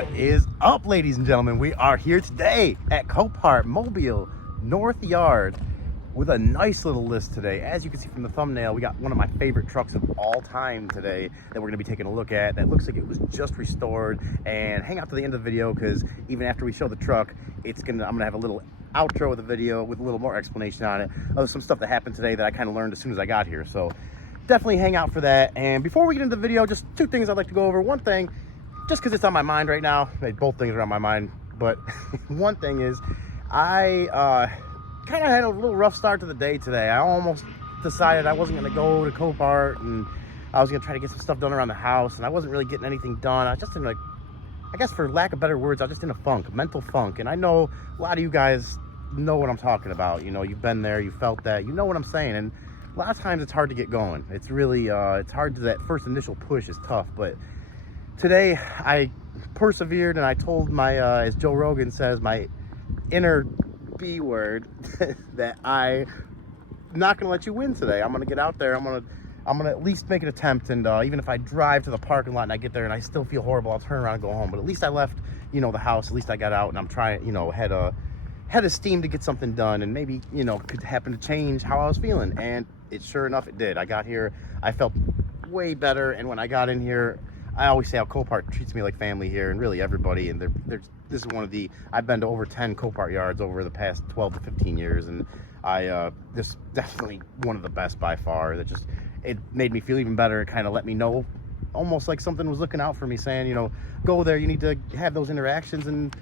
What is up, ladies and gentlemen? We are here today at Copart Mobile North Yard with a nice little list today. As you can see from the thumbnail, we got one of my favorite trucks of all time today that we're going to be taking a look at. That looks like it was just restored. And hang out to the end of the video, because even after we show the truck, I'm gonna have a little outro of the video with a little more explanation on it of some stuff that happened today that I kind of learned as soon as I got here. So definitely hang out for that. And before we get into the video, just two things I'd like to go over. One thing, just because it's on my mind right now, both things are on my mind, but one thing is I kind of had a little rough start to the day today. I almost decided I wasn't going to go to Copart, and I was going to try to get some stuff done around the house, and I wasn't really getting anything done. I was just in, like, I guess for lack of better words, I was just in a funk, mental funk. And I know a lot of you guys know what I'm talking about. You know, you've been there, you felt that, you know what I'm saying. And a lot of times it's hard to get going. It's really, it's hard to, that first initial push is tough. But today I persevered, and I told my, as Joe Rogan says, my inner B word, that I'm not going to let you win today. I'm going to get out there. I'm going to at least make an attempt. And even if I drive to the parking lot and I get there and I still feel horrible, I'll turn around and go home. But at least I left, you know, the house. At least I got out, and I'm trying, you know, had a steam to get something done, and maybe, you know, could happen to change how I was feeling. And it sure enough, it did. I got here, I felt way better. And when I got in here, I always say how Copart treats me like family here, and really everybody. And this is one of the, I've been to over 10 Copart yards over the past 12 to 15 years. And this is definitely one of the best by far. That just, it made me feel even better. It kind of let me know, almost like something was looking out for me, saying, you know, go there, you need to have those interactions, and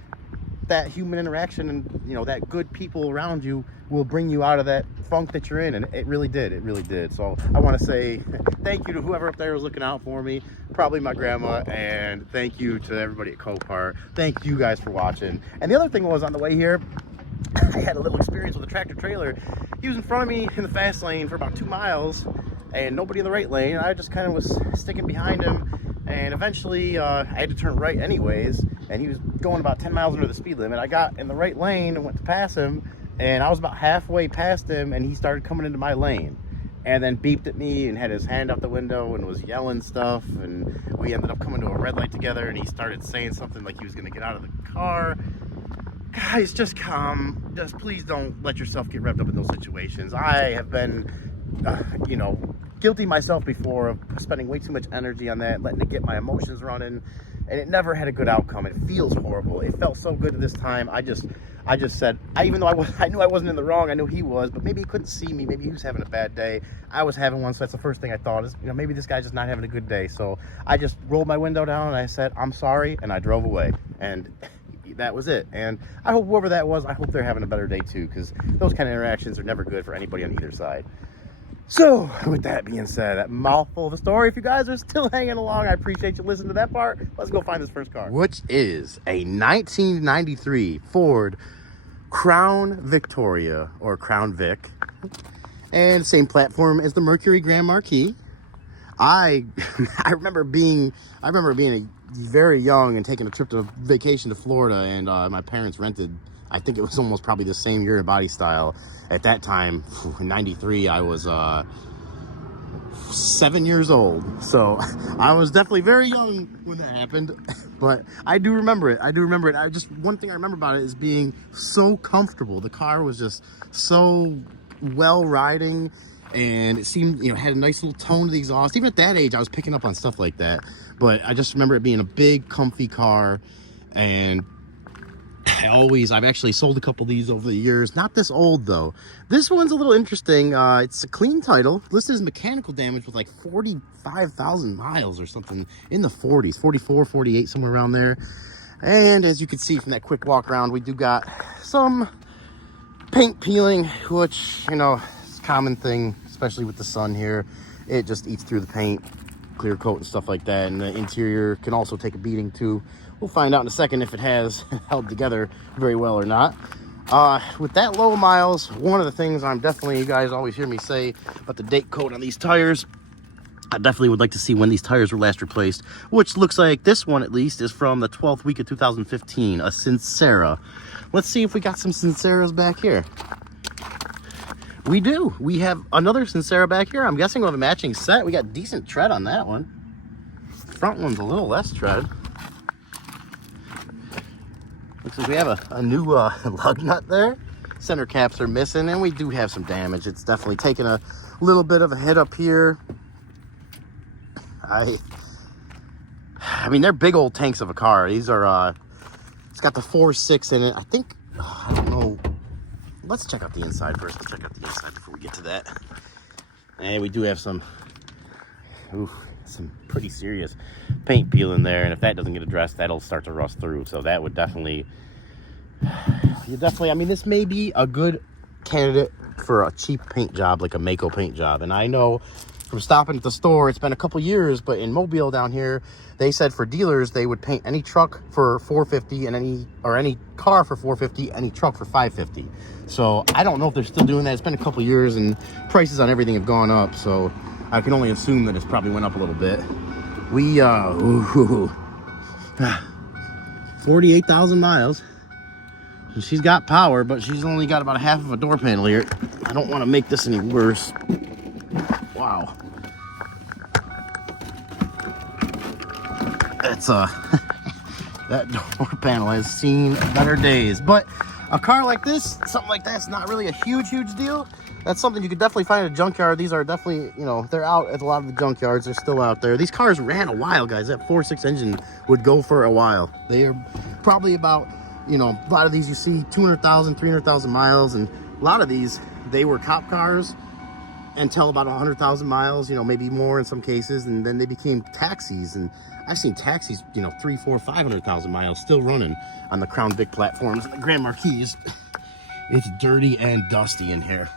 that human interaction, and, you know, that good people around you will bring you out of that funk that you're in. And it really did. It really did. So I want to say thank you to whoever up there was looking out for me, probably my grandma, and thank you to everybody at Copart. Thank you guys for watching. And the other thing was, on the way here, I had a little experience with a tractor trailer. He was in front of me in the fast lane for about 2 miles, and nobody in the right lane. I just kind of was sticking behind him, and eventually I had to turn right anyways, and he was going about 10 miles under the speed limit. I got in the right lane and went to pass him, and I was about halfway past him, and he started coming into my lane, and then beeped at me and had his hand out the window and was yelling stuff. And we ended up coming to a red light together, and he started saying something like he was going to get out of the car. Guys, just come. Just please don't let yourself get revved up in those situations. I have been, you know, guilty myself before of spending way too much energy on that, letting it get my emotions running, and it never had a good outcome. It feels horrible. It felt so good this time. I just said, even though I knew I wasn't in the wrong, I knew he was, but maybe he couldn't see me. Maybe he was having a bad day. I was having one, so that's the first thing I thought is, you know, maybe this guy's just not having a good day. So I just rolled my window down and I said, I'm sorry, and I drove away. And that was it. And I hope whoever that was, I hope they're having a better day too, because those kind of interactions are never good for anybody on either side. So with that being said, that mouthful of a story, if you guys are still hanging along, I appreciate you listening to that part. Let's go find this first car, which is a 1993 Ford Crown Victoria, or Crown Vic, and same platform as the Mercury Grand Marquis. I remember being very young and taking a trip to vacation to Florida, and my parents rented, I think it was almost probably the same year in body style. At that time, in 93, I was 7 years old. So I was definitely very young when that happened. But I do remember it. One thing I remember about it is being so comfortable. The car was just so well riding, and it seemed, you know, had a nice little tone to the exhaust. Even at that age, I was picking up on stuff like that. But I just remember it being a big, comfy car. And I've actually sold a couple of these over the years. Not this old though. This one's a little interesting. It's a clean title. Listed as mechanical damage with like 45,000 miles or something, in the 40s, 44, 48, somewhere around there. And as you can see from that quick walk around, we do got some paint peeling, which, you know, it's a common thing, especially with the sun here. It just eats through the paint, clear coat and stuff like that. And the interior can also take a beating too. We'll find out in a second if it has held together very well or not. With that low miles, one of the things you guys always hear me say about the date code on these tires, I definitely would like to see when these tires were last replaced, which looks like this one at least is from the 12th week of 2015, a Sincera. Let's see if we got some Sinceras back here. We do. We have another Sincera back here. I'm guessing we'll have a matching set. We got decent tread on that one. Front one's a little less tread. Looks like we have a new lug nut there. Center caps are missing, and we do have some damage. It's definitely taken a little bit of a hit up here. I mean, they're big old tanks of a car. These are, it's got the 4.6 in it. I think, I don't know. Let's check out the inside first. Let's check out the inside before we get to that. And we do have some pretty serious paint peel in there. And if that doesn't get addressed, that'll start to rust through. So that would definitely, I mean, this may be a good candidate for a cheap paint job, like a Mako paint job. And I know from stopping at the store, it's been a couple years, but in Mobile down here, they said for dealers, they would paint any truck for $450 and any car for $450, any truck for $550. So I don't know if they're still doing that. It's been a couple years and prices on everything have gone up. So I can only assume that it's probably went up a little bit. We, 48,000 miles. And she's got power, but she's only got about half of a door panel here. I don't want to make this any worse. Wow. That's that door panel has seen better days. But a car like this, something like that's not really a huge deal. That's something you could definitely find at a junkyard. These are definitely, you know, they're out at a lot of the junkyards. They're still out there. These cars ran a while, guys. That 4.6 engine would go for a while. They are probably about, you know, a lot of these you see 200,000, 300,000 miles. And a lot of these, they were cop cars until about 100,000 miles, you know, maybe more in some cases. And then they became taxis. And I've seen taxis, you know, 300, 400, 500,000 miles still running on the Crown Vic platforms and the Grand Marquis. It's dirty and dusty in here.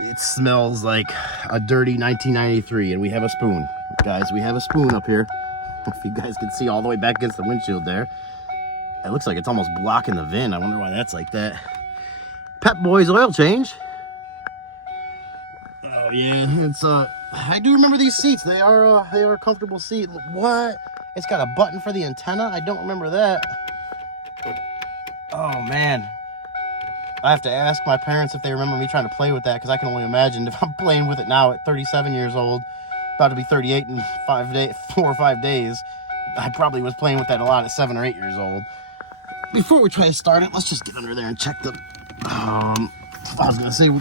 It smells like a dirty 1993, and we have a spoon. Guys, we have a spoon up here. If you guys can see all the way back against the windshield there. It looks like it's almost blocking the VIN. I wonder why that's like that. Pep Boys oil change. Oh yeah, it's I do remember these seats. They are a comfortable seat. What? It's got a button for the antenna. I don't remember that. Oh man. I have to ask my parents if they remember me trying to play with that, because I can only imagine if I'm playing with it now at 37 years old, about to be 38 in 4 or 5 days. I probably was playing with that a lot at 7 or 8 years old. Before we try to start it, let's just get under there and check the, I was gonna say, you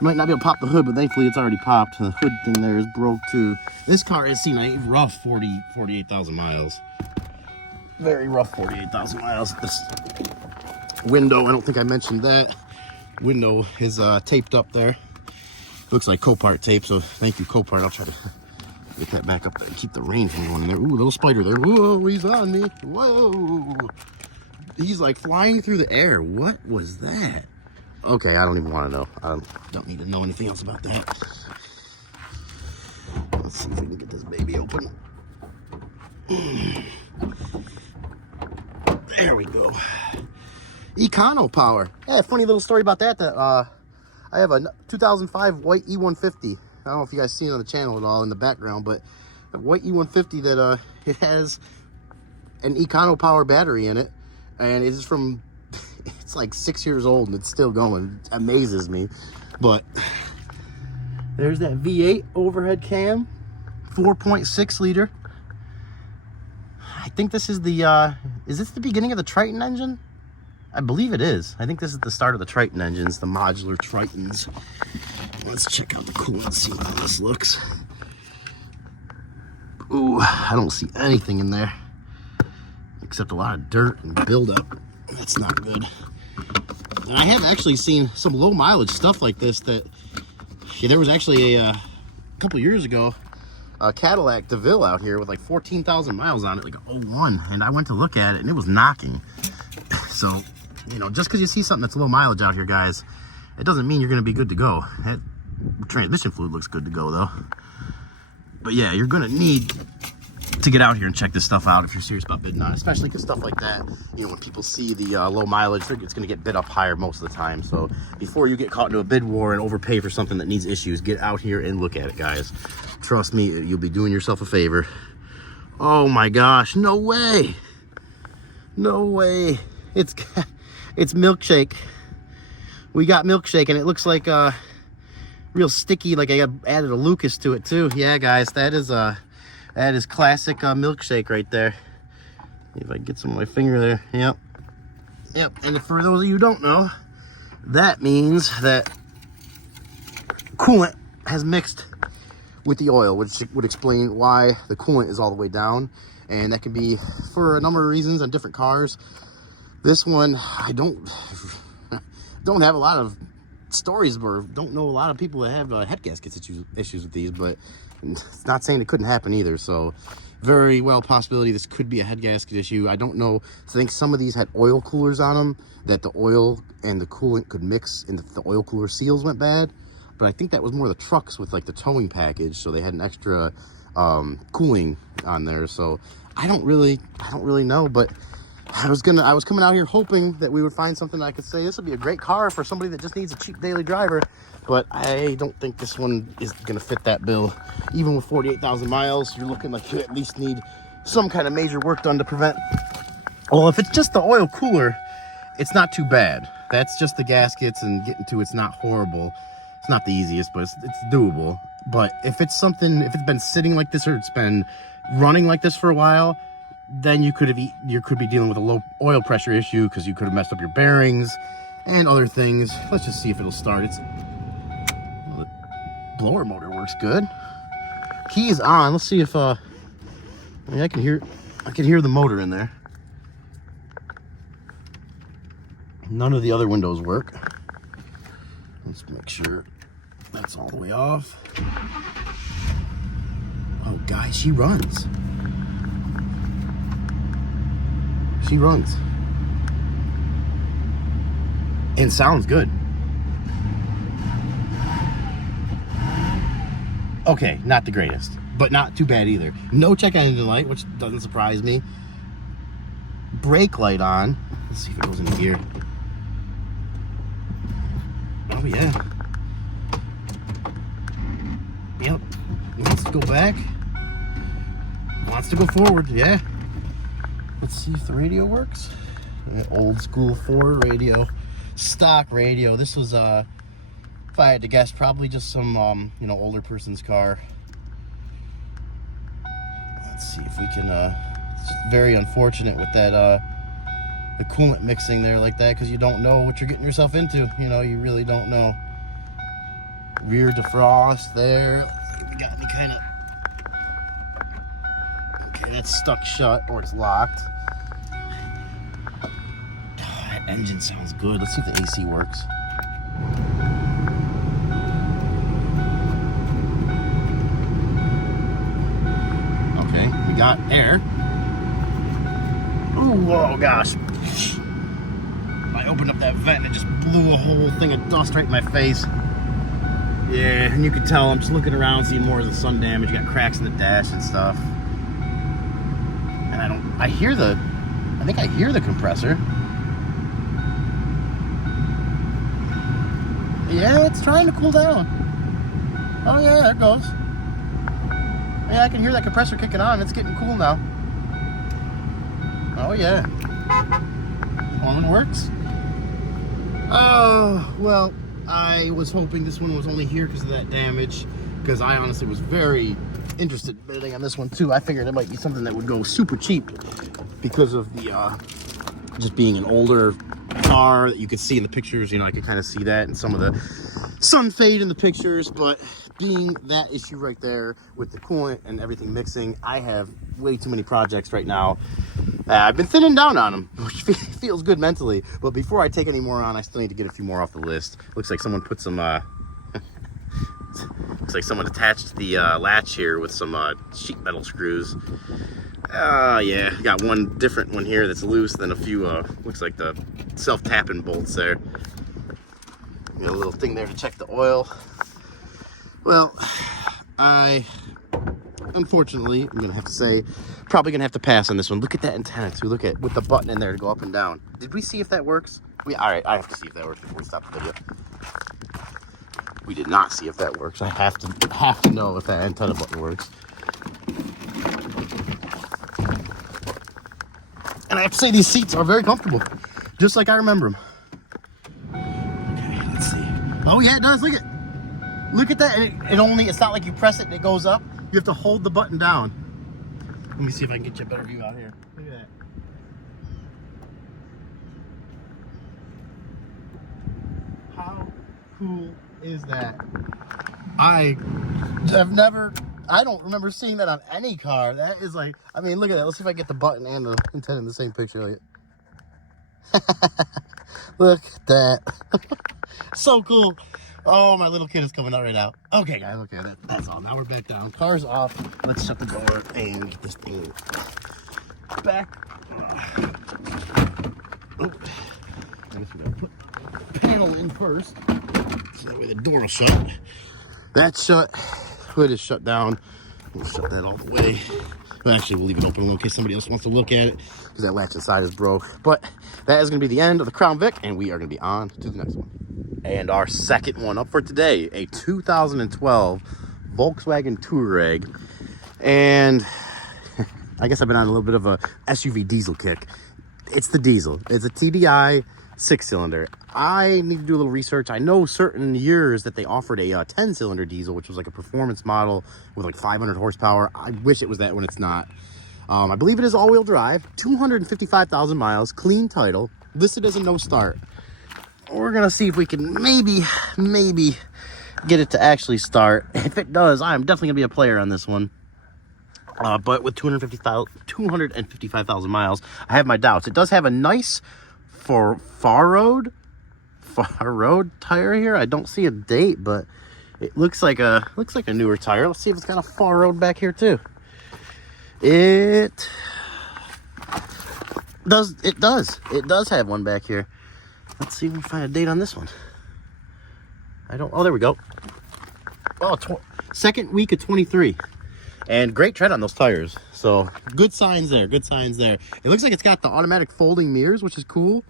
might not be able to pop the hood, but thankfully it's already popped. The hood thing there is broke too. This car has seen a rough 48,000 miles. Very rough 48,000 miles. This window, I don't think I mentioned that. Window is taped up there. Looks like Copart tape, so thank you, Copart. I'll try to get that back up there and keep the rain from going in there. Ooh, little spider there. Whoa, he's on me. Whoa. He's like flying through the air. What was that? Okay, I don't even want to know. I don't need to know anything else about that. Let's see if we can get this baby open. There we go. Econo power. Yeah, funny little story about that. I have a 2005 white E150. I don't know if you guys seen it on the channel at all in the background, but a white E150 that it has an Econo power battery in it, and it's from, it's like 6 years old and it's still going. It amazes me. But there's that V8 overhead cam, 4.6 liter. I think this is the is this the beginning of the Triton engine? I believe it is. I think this is the start of the Triton engines, the modular Tritons. Let's check out the coolant, see how this looks. Ooh, I don't see anything in there except a lot of dirt and buildup. That's not good. And I have actually seen some low mileage stuff like this that, yeah, there was actually a couple years ago, a Cadillac DeVille out here with like 14,000 miles on it, like 01, and I went to look at it and it was knocking. So, you know, just because you see something that's low mileage out here, guys, it doesn't mean you're going to be good to go. That transmission fluid looks good to go, though. But yeah, you're going to need to get out here and check this stuff out if you're serious about bidding on it, especially because stuff like that, you know, when people see the low mileage, it's going to get bid up higher most of the time. So before you get caught into a bid war and overpay for something that needs issues, get out here and look at it, guys. Trust me, you'll be doing yourself a favor. Oh my gosh, no way. No way. It's milkshake. We got milkshake, and it looks like real sticky, like I added a Lucas to it too. Yeah, guys, that is classic milkshake right there. If I get some of my finger there, yep, Yep, and for those of you who don't know, that means that coolant has mixed with the oil, which would explain why the coolant is all the way down. And that can be for a number of reasons on different cars. This one, I don't have a lot of stories, or don't know a lot of people that have head gaskets issues with these, but it's not saying it couldn't happen either. So very well possibility this could be a head gasket issue. I don't know. I think some of these had oil coolers on them, that the oil and the coolant could mix and the oil cooler seals went bad. But I think that was more the trucks with like the towing package, so they had an extra cooling on there. So I don't really know, but I was coming out here hoping that we would find something that I could say this would be a great car for somebody that just needs a cheap daily driver. But I don't think this one is gonna fit that bill. Even with 48,000 miles, you're looking like you at least need some kind of major work done to prevent. Well, if it's just the oil cooler, it's not too bad. That's just the gaskets, and getting to it's not horrible. It's not the easiest, but it's doable. But if it's been sitting like this, or it's been running like this for a while, then you could be dealing with a low oil pressure issue, because you could have messed up your bearings and other things. Let's just see if it'll start. The blower motor works good. Key is on. Let's see if I can hear the motor in there. None of the other windows work. Let's make sure that's all the way off. Oh, guys, she runs. She runs. And sounds good. Okay, not the greatest, but not too bad either. No check engine light, which doesn't surprise me. Brake light on. Let's see if it goes in gear. Oh yeah. Yep. Wants to go back. Wants to go forward. Yeah. Let's see if the radio works. Old school Ford radio, stock radio. This was if I had to guess, probably just some older person's car. Let's see if we can. It's very unfortunate with that the coolant mixing there like that, because you don't know what you're getting yourself into. You really don't know. Rear defrost there. Let's see if we got any kind of. Okay, that's stuck shut, or it's locked. That engine sounds good. Let's see if the AC works. Okay, we got air. Ooh, whoa, gosh. I opened up that vent and it just blew a whole thing of dust right in my face. Yeah, and you can tell I'm just looking around, seeing more of the sun damage. You got cracks in the dash and stuff. And I think I hear the compressor. Yeah, it's trying to cool down. Oh yeah, there it goes. Yeah, I can hear that compressor kicking on. It's getting cool now. Oh yeah. One works. Oh, well, I was hoping this one was only here because of that damage, because I honestly was very interested in bidding on this one too. I figured it might be something that would go super cheap because of the just being an older car that you could see in the pictures. I could kind of see that in some of the sun fade in the pictures, but being that issue right there with the coolant and everything mixing, I have way too many projects right now. I've been thinning down on them, which feels good mentally, but before I take any more on, I still need to get a few more off the list. Looks like someone put some looks like someone attached the latch here with some sheet metal screws. Yeah, got one different one here that's loose, then a few looks like the self-tapping bolts there. Got a little thing there to check the oil. Well, unfortunately, I'm gonna have to say, probably gonna have to pass on this one. Look at that antenna too. Look at with the button in there to go up and down. Did we see if that works? All right, I have to see if that works before we stop the video. We did not see if that works. I have to know if that antenna button works. And I have to say, these seats are very comfortable, just like I remember them. Okay, let's see. Oh yeah, it does. Look at that. It's not like you press it and it goes up. You have to hold the button down. Let me see if I can get you a better view out here. Look at How cool is that? I don't remember seeing that on any car. That is like, I mean, look at that. Let's see if I get the button and the antenna in the same picture. Look at that. So cool. Oh, my little kid is coming out right now. Okay, guys, okay, that's all. Now we're back down. Car's off. Let's shut the door and get this thing back. Oh. I guess we're gonna put the panel in first, so that way the door will shut. That's shut. Hood is shut down. We'll shut that all the way. Well, actually, we'll leave it open in case somebody else wants to look at it, because that latch inside is broke. But that is going to be the end of the Crown Vic, and we are going to be on to the next one. And our second one up for today, a 2012 Volkswagen Touareg. And I guess I've been on a little bit of a SUV diesel kick. It's the diesel. It's a TDI 6-cylinder. I need to do a little research. I know certain years that they offered a 10-cylinder diesel, which was like a performance model with like 500 horsepower. I wish it was that when it's not. I believe it is all-wheel drive, 255,000 miles, clean title, listed as a no start. We're gonna see if we can maybe get it to actually start. If it does, I'm definitely gonna be a player on this one. But with 255,000 miles, I have my doubts. It does have a nice far road tire here. I don't see a date, but it looks like a newer tire. Let's see if it's got a far road back here too. It does have one back here. Let's see if we can find a date on this one. Oh, there we go. Oh, second week of 23. And great tread on those tires. So good signs there. Good signs there. It looks like it's got the automatic folding mirrors, which is cool.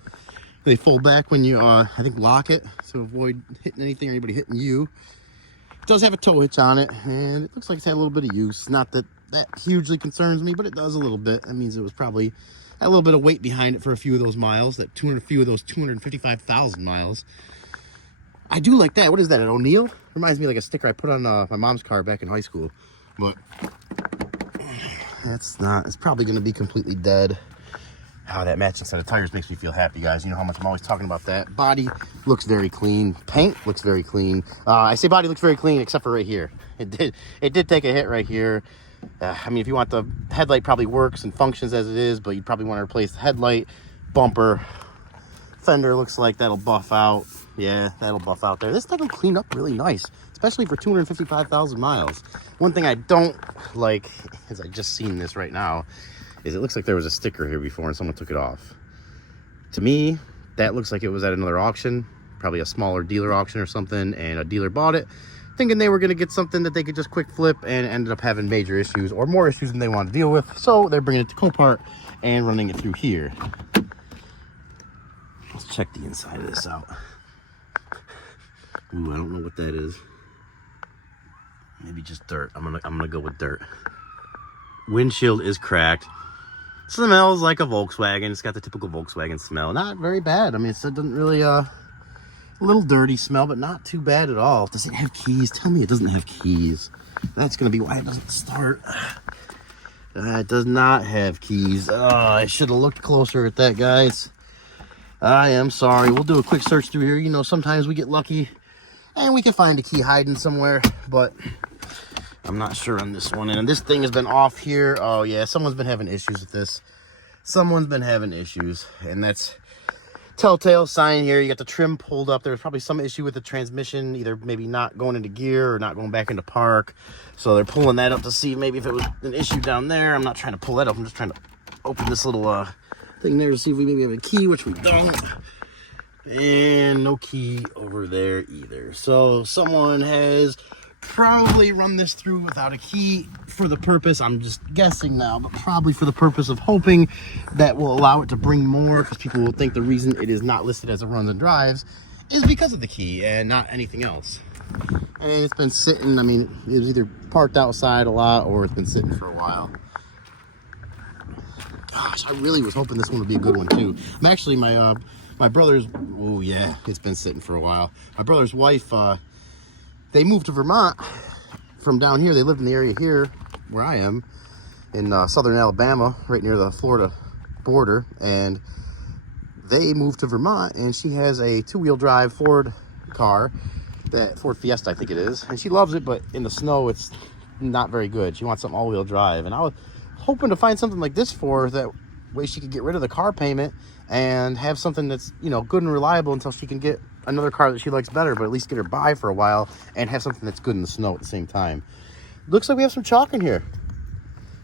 They fold back when you, I think, lock it to avoid hitting anything or anybody hitting you. It does have a tow hitch on it, and it looks like it's had a little bit of use. Not that hugely concerns me, but it does a little bit. That means it was probably a little bit of weight behind it for a few of those miles. That few of those 255,000 miles. I do like that. What is that? An O'Neill? Reminds me of like a sticker I put on my mom's car back in high school. But it's probably going to be completely dead. That matching set of tires makes me feel happy, guys. You know how much I'm always talking about that. Body looks very clean. Paint looks very clean. I say body looks very clean except for right here. It did take a hit right here. I mean, if you want, the headlight probably works and functions as it is, but you probably want to replace the headlight. Bumper, fender looks like that'll buff out. Yeah, that'll buff out there. This thing will clean up really nice, especially for 255,000 miles. One thing I don't like, is I just seen this right now, is it looks like there was a sticker here before and someone took it off. To me, that looks like it was at another auction, probably a smaller dealer auction or something, and a dealer bought it, thinking they were going to get something that they could just quick flip, and ended up having major issues, or more issues than they want to deal with. So they're bringing it to Copart and running it through here. Let's check the inside of this out. Ooh, I don't know what that is. Maybe just dirt. I'm gonna go with dirt. Windshield is cracked. Smells like a Volkswagen. It's got the typical Volkswagen smell. Not very bad. I mean, it doesn't really a little dirty smell, but not too bad at all. Does it have keys? Tell me it doesn't have keys. That's gonna be why it doesn't start. It does not have keys. Oh, I should have looked closer at that, guys. I am sorry. We'll do a quick search through here. You know, sometimes we get lucky and we can find a key hiding somewhere, but I'm not sure on this one. And this thing has been off here. Oh yeah, someone's been having issues with this. Someone's been having issues, and that's telltale sign here. You got the trim pulled up. There's probably some issue with the transmission, either maybe not going into gear or not going back into park. So they're pulling that up to see maybe if it was an issue down there. I'm not trying to pull that up. I'm just trying to open this little thing there to see if we maybe have a key, which we don't. And no key over there either. So someone has probably run this through without a key for the purpose, I'm just guessing now, but probably for the purpose of hoping that will allow it to bring more, because people will think the reason it is not listed as a runs and drives is because of the key and not anything else. And it's been sitting, I mean, it was either parked outside a lot or it's been sitting for a while. Gosh, I really was hoping this one would be a good one too. I'm actually, my brother's, oh yeah, it's been sitting for a while. My brother's wife, they moved to Vermont from down here. They lived in the area here where I am in southern Alabama, right near the Florida border. And they moved to Vermont, and she has a two-wheel drive Ford car, that Ford Fiesta, I think it is, and she loves it, but in the snow, it's not very good. She wants something all-wheel drive, and I was hoping to find something like this for her, that way she could get rid of the car payment and have something that's, you know, good and reliable until she can get another car that she likes better, but at least get her by for a while and have something that's good in the snow at the same time. Looks like we have some chalk in here.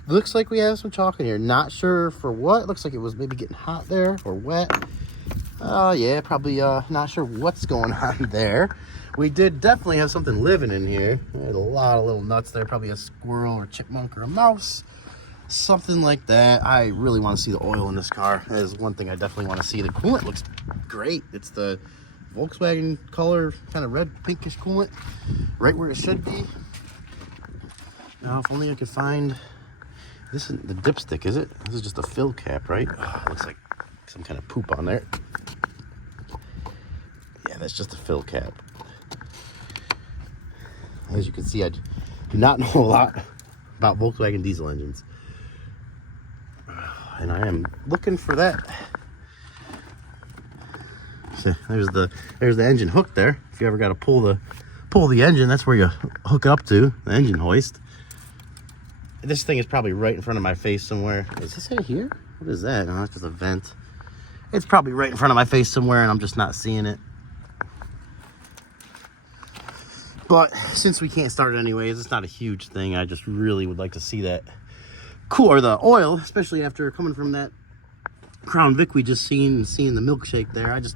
Looks like we have some chalk in here. Not sure for what. Looks like it was maybe getting hot there or wet. Yeah, probably not sure what's going on there. We did definitely have something living in here. There's a lot of little nuts there. Probably a squirrel or a chipmunk or a mouse. Something like that. I really want to see the oil in this car. That is one thing I definitely want to see. The coolant looks great. It's the Volkswagen color, kind of red pinkish coolant, right where it should be. Now, if only I could find, this isn't the dipstick, is it? This is just a fill cap, right? Oh, looks like some kind of poop on there. Yeah, that's just a fill cap. As you can see, I do not know a lot about Volkswagen diesel engines. And I am looking for that. So there's the engine hook there. If you ever got to pull the engine, that's where you hook up to the engine hoist. This thing is probably right in front of my face somewhere. Is this it here? What is that? No, that's just a vent. It's probably right in front of my face somewhere, and I'm just not seeing it. But since we can't start it anyways, it's not a huge thing. I just really would like to see that or the oil, especially after coming from that Crown Vic we just seen and seeing the milkshake there. I'd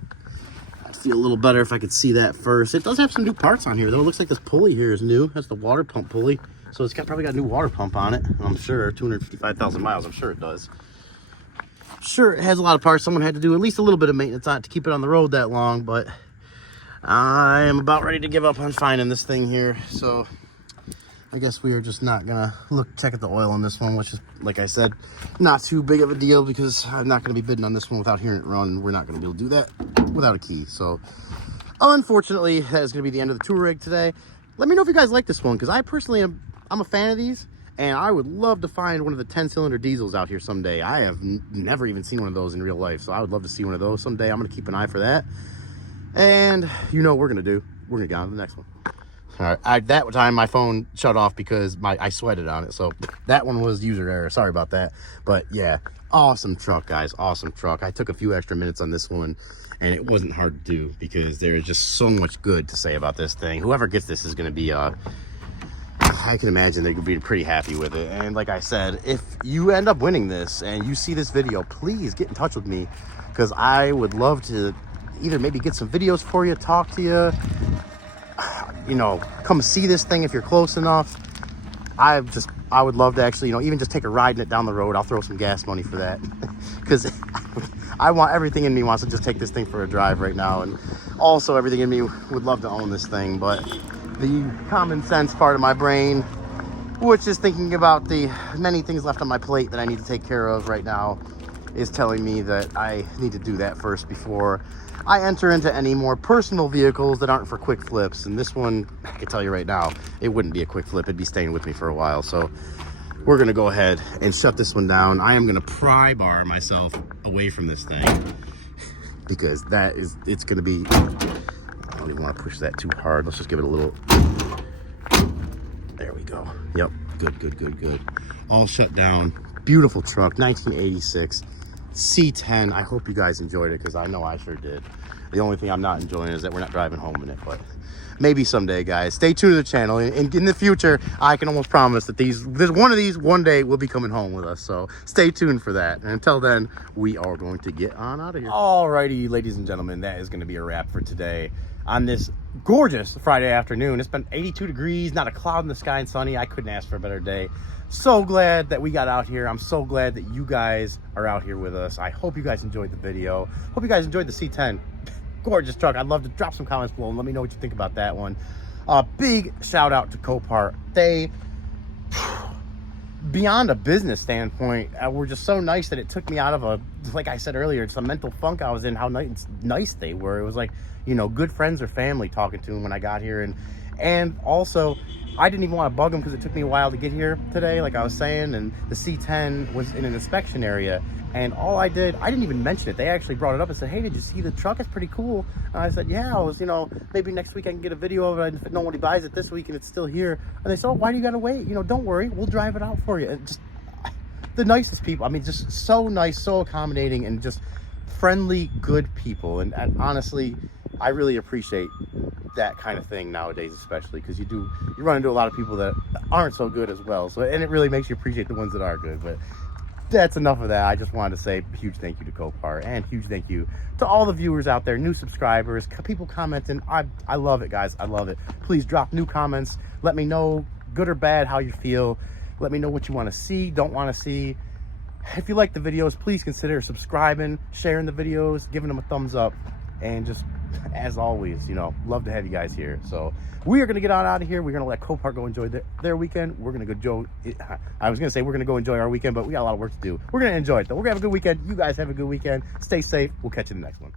feel a little better if I could see that first. It does have some new parts on here though. It looks like this pulley here is new. That's the water pump pulley. So it's probably got a new water pump on it. I'm sure 255,000 miles. I'm sure it does. Sure, it has a lot of parts. Someone had to do at least a little bit of maintenance on it to keep it on the road that long, but I am about ready to give up on finding this thing here. So I guess we are just not gonna check at the oil on this one, which is, like I said, not too big of a deal because I'm not gonna be bidding on this one without hearing it run. We're not gonna be able to do that without a key. So unfortunately, that is gonna be the end of the tour rig today. Let me know if you guys like this one, because I personally I'm a fan of these, and I would love to find one of the 10-cylinder diesels out here someday. I have never even seen one of those in real life, so I would love to see one of those someday. I'm gonna keep an eye for that. And you know what we're gonna do. We're gonna get on to the next one. All right, that time my phone shut off because I sweated on it, so that one was user error. Sorry about that. But yeah, awesome truck, guys. Awesome truck. I took a few extra minutes on this one, and it wasn't hard to do because there is just so much good to say about this thing. Whoever gets this is going to be I can imagine they're going to be pretty happy with it. And like I said, if you end up winning this and you see this video, please get in touch with me, because I would love to either maybe get some videos for you, talk to you, you know, come see this thing if you're close enough. I would love to actually, you know, even just take a ride in it down the road. I'll throw some gas money for that, because I want, everything in me wants to just take this thing for a drive right now. And also everything in me would love to own this thing, but the common sense part of my brain, which is thinking about the many things left on my plate that I need to take care of right now, is telling me that I need to do that first before I enter into any more personal vehicles that aren't for quick flips. And this one, I can tell you right now, it wouldn't be a quick flip. It'd be staying with me for a while. So we're gonna go ahead and shut this one down. I am gonna pry bar myself away from this thing, because it's gonna be, I don't even want to push that too hard. Let's just give it a little, there we go. Yep, good. All shut down. Beautiful truck, 1986. C-10. I hope you guys enjoyed it, because I know I sure did. The only thing I'm not enjoying is that we're not driving home in it, but maybe someday, guys. Stay tuned to the channel, and in the future, I can almost promise that there's one of these one day will be coming home with us. So stay tuned for that. And until then, we are going to get on out of here. Alrighty, ladies and gentlemen, that is going to be a wrap for today on this gorgeous Friday afternoon. It's been 82 degrees, not a cloud in the sky, and sunny. I couldn't ask for a better day. So glad that we got out here. I'm so glad that you guys are out here with us. I hope you guys enjoyed the video. Hope you guys enjoyed the C-10. Gorgeous truck. I'd love to drop some comments below and let me know what you think about that one. Big shout out to Copart. They, beyond a business standpoint, were just so nice that it took me out of a, like I said earlier, it's a mental funk I was in, how nice they were. It was like, you know, good friends or family talking to them when I got here. And also, I didn't even want to bug them because it took me a while to get here today, like I was saying, and the C-10 was in an inspection area, And all I didn't even mention it. They actually brought it up and said, hey, did you see the truck? It's pretty cool. And I said, yeah, I was, you know, maybe next week I can get a video of it. And if nobody buys it this week and it's still here. And they said, oh, why do you got to wait? You know, don't worry. We'll drive it out for you. And just the nicest people. I mean, just so nice, so accommodating, and just friendly, good people. And honestly, I really appreciate that kind of thing nowadays, especially because you run into a lot of people that aren't so good as well. So, and it really makes you appreciate the ones that are good. But that's enough of that. I just wanted to say a huge thank you to Copart, and huge thank you to all the viewers out there, new subscribers, people commenting. I love it, guys. I love it. Please drop new comments. Let me know, good or bad, how you feel. Let me know what you want to see, don't want to see. If you like the videos, please consider subscribing, sharing the videos, giving them a thumbs up, and just, as always, you know, love to have you guys here. So we are going to get on out of here. We're going to let Copart go enjoy their weekend. We're going to go I was going to say we're going to go enjoy our weekend, but we got a lot of work to do. We're going to enjoy it, though. We're going to have a good weekend. You guys have a good weekend. Stay safe. We'll catch you in the next one.